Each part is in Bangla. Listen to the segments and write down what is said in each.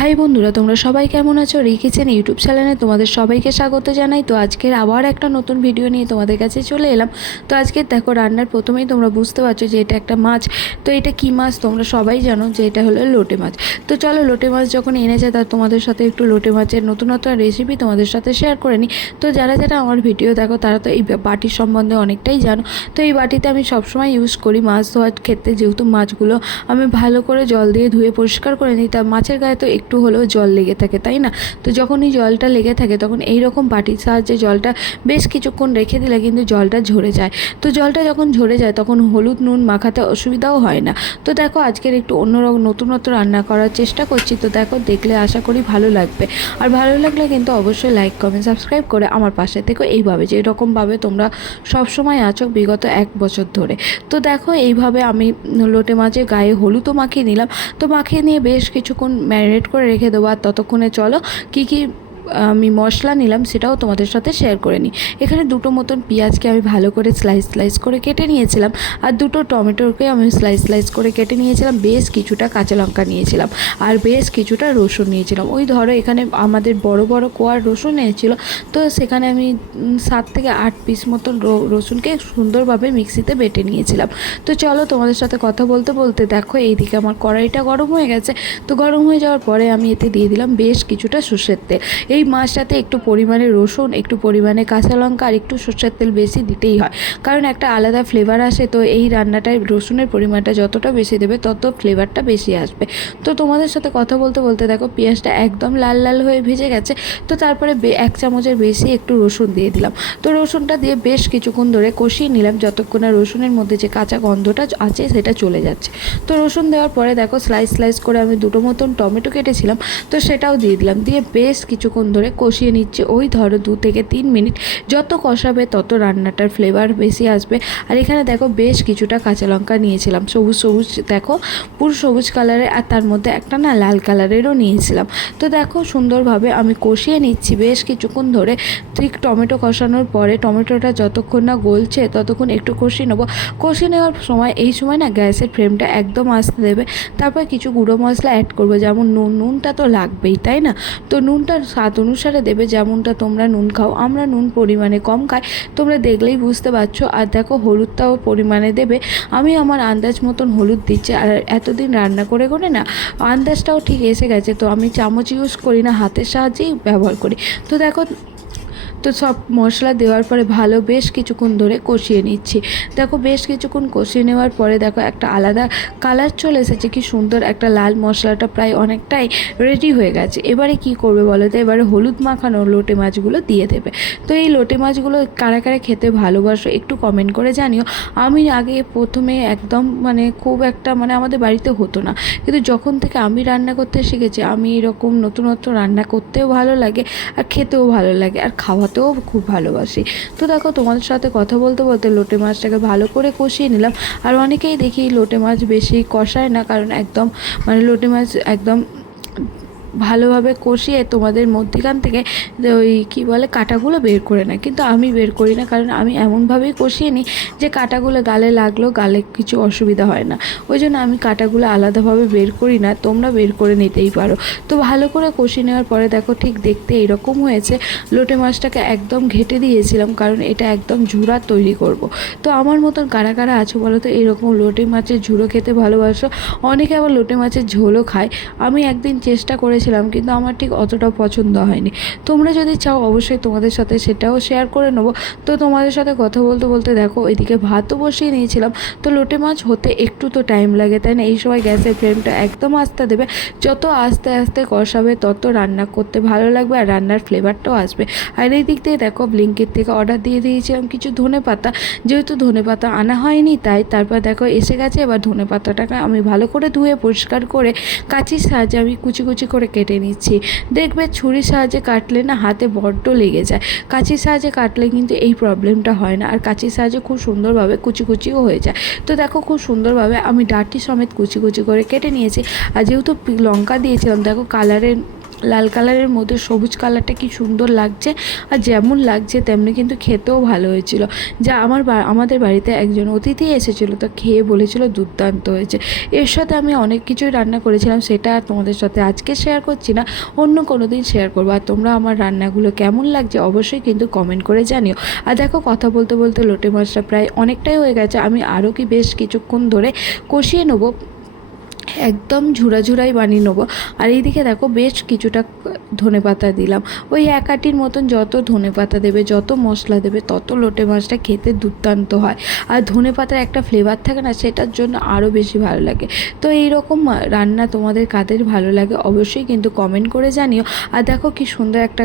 হাই বন্ধুরা, তোমরা সবাই কেমন আছো? রিকিচেন ইউটিউব চ্যানেলে তোমাদের সবাইকে স্বাগত জানাই। তো আজকের আবার একটা নতুন ভিডিও নিয়ে তোমাদের কাছে চলে এলাম। তো আজকে দেখো, রান্নার প্রথমেই তোমরা বুঝতে পারছো যে এটা একটা মাছ। তো এটা কি মাছ তোমরা সবাই জানো যে এটা হলো লোটে মাছ। তো চলো, লোটে মাছ যখন এনেছে তার তোমাদের সাথে একটু লোটে মাছের নতুন নতুন রেসিপি তোমাদের সাথে শেয়ার করে নিই। তো যারা যারা আমার ভিডিও দেখো তারা তো এই বাটির সম্বন্ধে অনেকটাই জানো। তো এই বাটিতে আমি সবসময় ইউজ করি মাছ ধোয়ার ক্ষেত্রে, যেহেতু মাছগুলো আমি ভালো করে জল দিয়ে ধুয়ে পরিষ্কার করে নিই। তা মাছের গায়ে তো একটু হলেও জল লেগে থাকে, তাই না? তো যখন এই জলটা লেগে থাকে তখন এই রকম বাটির সাহায্যে জলটা বেশ কিছুক্ষণ রেখে দিলে কিন্তু জলটা ঝরে যায়। তো জলটা যখন ঝরে যায় তখন হলুদ নুন মাখাতে অসুবিধাও হয় না। তো দেখো, আজকের একটু অন্যরকম নতুনত্ব রান্না করার চেষ্টা করছি। তো দেখো, দেখলে আশা করি ভালো লাগবে। আর ভালো লাগলে কিন্তু অবশ্যই লাইক কমেন্ট সাবস্ক্রাইব করে আমার পাশে থেকো, এইভাবে যে এরকমভাবে তোমরা সবসময় আছো বিগত 1 বছর ধরে। তো দেখো, এইভাবে আমি লোটে মাছের গায়ে হলুদও মাখিয়ে নিলাম। তো মাখিয়ে নিয়ে বেশ কিছুক্ষণ ম্যারিনেট করে রেখে দেবো। আর ততক্ষণে চলো কী কী আমি মশলা নিলাম সেটাও তোমাদের সাথে শেয়ার করে নিই। এখানে দুটো মতন পেঁয়াজকে আমি ভালো করে স্লাইস করে কেটে নিয়েছিলাম। আর দুটো টমেটোকে আমি স্লাইস করে কেটে নিয়েছিলাম। বেশ কিছুটা কাঁচা লঙ্কা নিয়েছিলাম। আর বেশ কিছুটা রসুন নিয়েছিলাম। ওই ধরো, এখানে আমাদের বড় বড় কোয়ার রসুন নিয়েছিল। তো সেখানে আমি 7 থেকে 8 পিস মতন রসুনকে সুন্দরভাবে মিক্সিতে বেটে নিয়েছিলাম। তো চলো, তোমাদের সাথে কথা বলতে বলতে দেখো, এইদিকে আমার কড়াইটা গরম হয়ে গেছে। তো গরম হয়ে যাওয়ার পরে আমি এতে দিয়ে দিলাম বেশ কিছুটা সর্ষের তেল। এই মাছটাতে একটু পরিমাণে রসুন, একটু পরিমাণে কাঁচা লঙ্কা আর একটু সর্ষের তেল বেশি দিতেই হয়, কারণ একটা আলাদা ফ্লেভার আসে। তো এই রান্নাটায় রসুনের পরিমাণটা যতটা বেশি দেবে তত ফ্লেভারটা বেশি আসবে। তো তোমাদের সাথে কথা বলতে বলতে দেখো, পেঁয়াজটা একদম লাল লাল হয়ে ভেজে গেছে। তো তারপরে 1 চামচের বেশি একটু রসুন দিয়ে দিলাম। তো রসুনটা দিয়ে বেশ কিছুক্ষণ ধরে কষিয়ে নিলাম, যতক্ষণ না রসুনের মধ্যে যে কাঁচা গন্ধটা আছে সেটা চলে যাচ্ছে। তো রসুন দেওয়ার পরে দেখো, স্লাইস করে আমি দুটো মতন টমেটো কেটেছিলাম, তো সেটাও দিয়ে দিলাম। দিয়ে বেশ কিছুক্ষণ ধরে কষিয়ে নিচ্ছে। ওই ধরো 2 থেকে 3 মিনিট। যত কষাবে তত রান্নাটার ফ্লেভার বেশি আসবে। আর এখানে দেখো, বেশ কিছুটা কাঁচা লঙ্কা নিয়েছিলাম, সবুজ দেখো, পুরো সবুজ কালারের। আর তার মধ্যে একটা না লাল কালারেরও নিয়েছিলাম। তো দেখো, সুন্দরভাবে আমি কষিয়ে নিচ্ছি বেশ কিছুক্ষণ ধরে। ঠিক টমেটো কষানোর পরে টমেটোটা যতক্ষণ না গলছে ততক্ষণ একটু কষিয়ে নেবো। কষিয়ে নেওয়ার সময় এই সময় না গ্যাসের ফ্লেমটা একদম আস্তে দেবে। তারপর কিছু গুঁড়ো মশলা অ্যাড করবো, যেমন নুনটা তো লাগবেই, তাই না? তো নুনটা স্বাদ অনুসারে দেবে, যেমনটা তোমরা নুন খাও। আমরা নুন পরিমাণে কম খাই, তোমরা দেখলেই বুঝতে পারছো। আর দেখো, হলুদটাও পরিমাণে দেবে। আমি আমার আন্দাজ মতন হলুদ দিচ্ছি। আর এতদিন রান্না করে করে না আন্দাজটাও ঠিক এসে গেছে। তো আমি চামচ ইউজ করি না, হাতের সাহায্যেই ব্যবহার করি। তো দেখো, তো সব মশলা দেওয়ার পরে ভালো বেশ কিছুক্ষণ ধরে কষিয়ে নিচ্ছি। দেখো, বেশ কিছুক্ষণ কষিয়ে নেওয়ার পরে দেখো, একটা আলাদা কালার চলে এসেছে, কি সুন্দর একটা লাল। মশলাটা প্রায় অনেকটাই রেডি হয়ে গেছে। এবারে কি করবে বলো তো? এবারে হলুদ মাখানো লোটে মাছগুলো দিয়ে দেবে। তো এই লোটে মাছগুলো কারা কারা খেতে ভালোবাসো একটু কমেন্ট করে জানিও। আমি আগে প্রথমে একদম খুব একটা আমাদের বাড়িতে হতো না, কিন্তু যখন থেকে আমি রান্না করতে শিখেছি, আমি এরকম নতুনত্ব রান্না করতেও ভালো লাগে আর খেতেও ভালো লাগে আর খাওয়াতেও খুব ভালোবাসি। তো দেখো, তোমাদের সাথে কথা বলতে বলতে লোটে মাছটাকে ভালো করে কষিয়ে নিলাম। আর অনেকেই দেখি লোটে মাছ বেশি কষায় না, কারণ একদম লোটে মাছ একদম ভালোভাবে কষিয়ে তোমাদের মধ্যিখান থেকে ওই কী বলে কাঁটাগুলো বের করে নেয়, কিন্তু আমি বের করি না, কারণ আমি এমনভাবেই কষিয়ে নিই যে কাঁটাগুলো গালে লাগলেও গালে কিছু অসুবিধা হয় না। ওই জন্য আমি কাঁটাগুলো আলাদাভাবে বের করি না, তোমরা বের করে নিতেই পারো। তো ভালো করে কষিয়ে নেওয়ার পরে দেখো, ঠিক দেখতে এরকম হয়েছে। লোটে মাছটাকে একদম ঘেটে দিয়েছিলাম, কারণ এটা একদম ঝুড়া তৈরি করব। তো আমার মতন কারা কারা আছো বলো তো, এরকম লোটে মাছের ঝুড়ো খেতে ভালোবাসো? অনেকে আবার লোটে মাছের ঝোলও খায়। আমি একদিন চেষ্টা করেছিলাম, কিন্তু আমার ঠিক অতটাও পছন্দ হয়নি। তোমরা যদি চাও অবশ্যই তোমাদের সাথে সেটাও শেয়ার করে নেবো। তো তোমাদের সাথে কথা বলতে বলতে দেখো, ওইদিকে ভাতও বসিয়ে নিয়েছিলাম। তো লোটে মাছ হতে একটু তো টাইম লাগে, তাই না? এই সময় গ্যাসের ফ্লেমটা একদম আস্তে দেবে। যত আস্তে আস্তে কষাবে তত রান্না করতে ভালো লাগবে আর রান্নার ফ্লেভারটাও আসবে। আর এই দিক দিয়ে দেখো, ব্লিঙ্কিট থেকে অর্ডার দিয়ে দিয়েছিলাম কিছু ধনেপাতা। যেহেতু ধনেপাতা আনা হয়নি, তাই তারপর দেখো এসে গেছে। এবার ধনেপাতাটাকে আমি ভালো করে ধুয়ে পরিষ্কার করে কাঁচির সাহায্যে আমি কুচি কুচি করে কেটে নিচ্ছি। দেখবে, ছুরির সাহায্যে কাটলে না হাতে বড্ড লেগে যায়। কাঁচির সাহায্যে কাটলে কিন্তু এই প্রবলেমটা হয় না, আর কাঁচির সাহায্যে খুব সুন্দরভাবে কুচি কুচিও হয়ে যায়। তো দেখো, খুব সুন্দরভাবে আমি ডাঁটি সমেত কুচি কুচি করে কেটে নিয়েছি। আর যেহেতু লঙ্কা দিয়েছিলাম, দেখো কালারের লাল কালারের মধ্যে সবুজ কালারটা কি সুন্দর লাগছে, আর যেমন লাগছে তেমনি কিন্তু খেতেও ভালো হয়েছিল। যা আমাদের বাড়িতে একজন অতিথি এসেছিলো, তো খেয়ে বলেছিল দুর্দান্ত হয়েছে। এর সাথে আমি অনেক কিছুই রান্না করেছিলাম, সেটা আর তোমাদের সাথে আজকে শেয়ার করছি না, অন্য কোনো দিন শেয়ার করবো। আর তোমরা আমার রান্নাগুলো কেমন লাগছে অবশ্যই কিন্তু কমেন্ট করে জানিও। আর দেখো কথা বলতে বলতে লোটে মাছটা প্রায় অনেকটাই হয়ে গেছে, আমি আরও কি বেশ কিছুক্ষণ ধরে কষিয়ে নেবো, একদম ঝুড়াই বানিয়ে নেবো। আর এইদিকে দেখো বেশ কিছুটা ধনেপাতা দিলাম, ওই এক আটির মতন। যত ধনেপাতা দেবে, যত মশলা দেবে, তত লোটে মাছটা খেতে দুর্দান্ত হয়। আর ধনেপাতার একটা ফ্লেভার থাকে না, সেটার জন্য আরও বেশি ভালো লাগে। তো এই রকম রান্না তোমাদের কাদের ভালো লাগে অবশ্যই কিন্তু কমেন্ট করে জানিও। আর দেখো কি সুন্দর একটা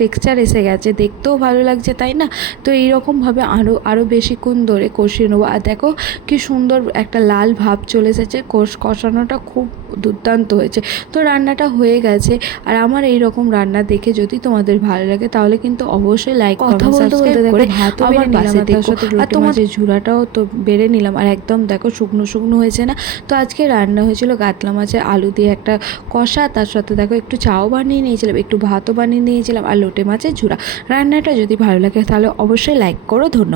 টেক্সচার এসে গেছে, দেখতেও ভালো লাগছে, তাই না? তো এইরকমভাবে আরও বেশিক্ষণ ধরে কষিয়ে নেবো। আর দেখো কি সুন্দর একটা লাল ভাব চলে এসেছে, কষানোটা খুব দুর্দান্ত হয়েছে। তো রান্নাটা হয়ে গেছে। আর আমার এই রকম রান্না দেখে যদি তোমাদের ভালো লাগে তাহলে কিন্তু অবশ্যই লাইক, কমেন্ট, সাবস্ক্রাইব করে ভাতও বেড়ে নিলাম, তার সাথে লোটে মাছের ঝুড়াটাও তো বেড়ে নিলাম। আর একদম দেখো শুকনো শুকনো হয়েছে না? তো আজকে রান্না হয়েছিল কাতলা মাছের আলু দিয়ে একটা কষা, তার সাথে দেখো একটু চাও বানিয়ে নিয়েছিলাম, একটু ভাতও বানিয়ে নিয়েছিলাম, আর লোটে মাছের ঝুড়া। রান্নাটা যদি ভালো লাগে তাহলে অবশ্যই লাইক করো। ধন্যবাদ।